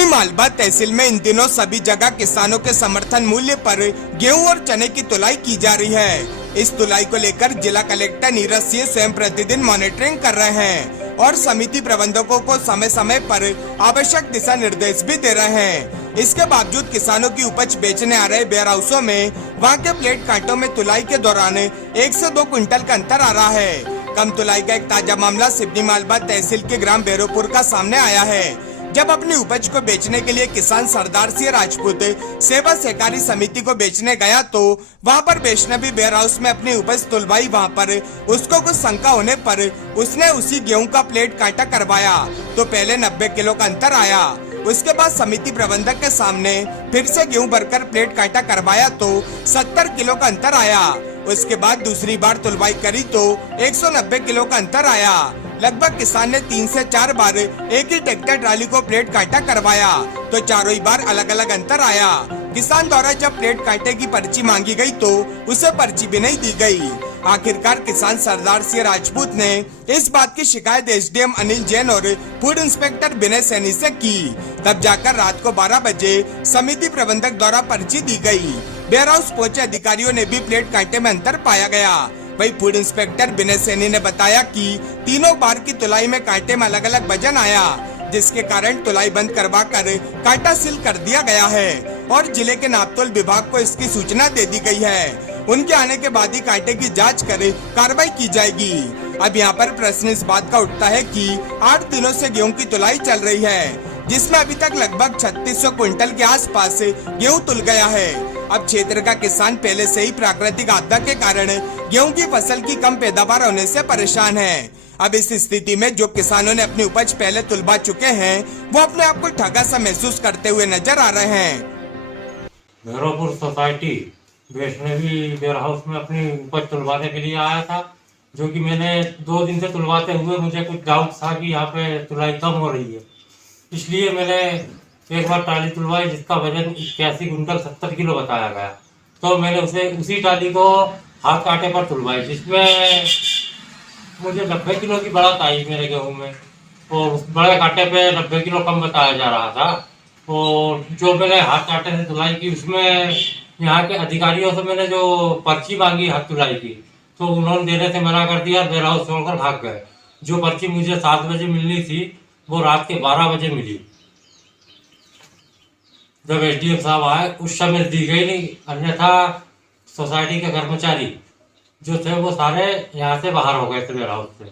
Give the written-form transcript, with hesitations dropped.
सिवनी मालवा तहसील में इन दिनों सभी जगह किसानों के समर्थन मूल्य पर गेहूं और चने की तुलाई की जा रही है। इस तुलाई को लेकर जिला कलेक्टर नीरज सिंह स्वयं प्रतिदिन मॉनिटरिंग कर रहे हैं और समिति प्रबंधकों को समय समय पर आवश्यक दिशा निर्देश भी दे रहे हैं। इसके बावजूद किसानों की उपज बेचने आ रहे वेयर हाउसों में वहां के प्लेट कांटों में तुलाई के दौरान 1 से 2 क्विंटल का अंतर आ रहा है। कम तुलाई का एक ताजा मामला सिवनी मालवा तहसील के ग्राम बेरोपुर का सामने आया है, जब अपनी उपज को बेचने के लिए किसान सरदार सिंह राजपूत सेवा सहकारी समिति को बेचने गया तो वहां पर वैष्णवी वेयर हाउस में अपनी उपज तुलवाई। वहां पर उसको कुछ शंका होने पर उसने उसी गेहूं का प्लेट कांटा करवाया तो पहले 90 किलो का अंतर आया। उसके बाद समिति प्रबंधक के सामने फिर से गेहूं भरकर प्लेट कांटा करवाया तो 70 किलो का अंतर आया। उसके बाद दूसरी बार तुलवाई करी तो 190 किलो का अंतर आया। लगभग किसान ने 3 से 4 बार एक ही ट्रैक्टर ट्राली को प्लेट कांटा करवाया तो चारों ही बार अलग अलग अंतर आया। किसान द्वारा जब प्लेट कांटे की पर्ची मांगी गई तो उसे पर्ची भी नहीं दी गई। आखिरकार किसान सरदार सिंह राजपूत ने इस बात की शिकायत एसडीएम अनिल जैन और फूड इंस्पेक्टर विनय सैनी से की। तब जाकर रात को 12 बजे समिति प्रबंधक द्वारा पर्ची दी गई। वेयर हाउस पहुंचे अधिकारियों ने भी प्लेट कांटे में अंतर पाया गया। वही फूड इंस्पेक्टर विनय सैनी ने बताया कि तीनों बार की तुलाई में कांटे में अलग अलग वजन आया, जिसके कारण तुलाई बंद करवा कर कांटा सील कर दिया गया है और जिले के नापतोल विभाग को इसकी सूचना दे दी गई है। उनके आने के बाद ही कांटे की जांच कर कार्रवाई की जाएगी। अब यहाँ पर प्रश्न इस बात का उठता है कि 8 दिनों से गेहूं की तुलाई चल रही है, जिसमें अभी तक लगभग 3600 क्विंटल के आसपास गेहूं तुल गया है। अब क्षेत्र का किसान पहले से ही प्राकृतिक आपदा के कारण गेहूं की फसल की कम पैदावार होने से परेशान है। अब इस स्थिति में जो किसानों ने अपनी उपज पहले तुलवा चुके हैं वो अपने आप को ठगा सा महसूस करते हुए नजर आ रहे हैं। बेरोपुर सोसाइटी वैष्णवी वेयर हाउस में अपनी उपज तुलवाने के लिए आया था, जो कि मैंने 2 दिन से तुलवाते हुए मुझे कुछ डाउट था कि यहाँ पे तुलाई कम हो रही है, इसलिए मैंने एक बार ट्राली तुलवाई जिसका वजन 81 कुंटल 70 किलो बताया गया। तो मैंने उसी ट्राली को हाथ कांटे पर तुलवाई, जिसमें मुझे 90 किलो की बढ़त आई मेरे गेहूँ में और उस बड़े कांटे पे 90 किलो कम बताया जा रहा था। और जो मैंने हाथ कांटे से तुलाई की उसमें यहाँ के अधिकारियों से मैंने जो पर्ची मांगी हाथ तुलाई की तो उन्होंने देने से मना कर दिया, वेयर हाउस छोड़कर भाग गए। जो पर्ची मुझे 7 बजे मिलनी थी वो रात के 12 बजे मिली। जब एसडीएम साहब आए उस समय दी गई नहीं, अन्यथा सोसाइटी के कर्मचारी जो थे वो सारे यहाँ से बाहर हो गए थे वेयर हाउस से।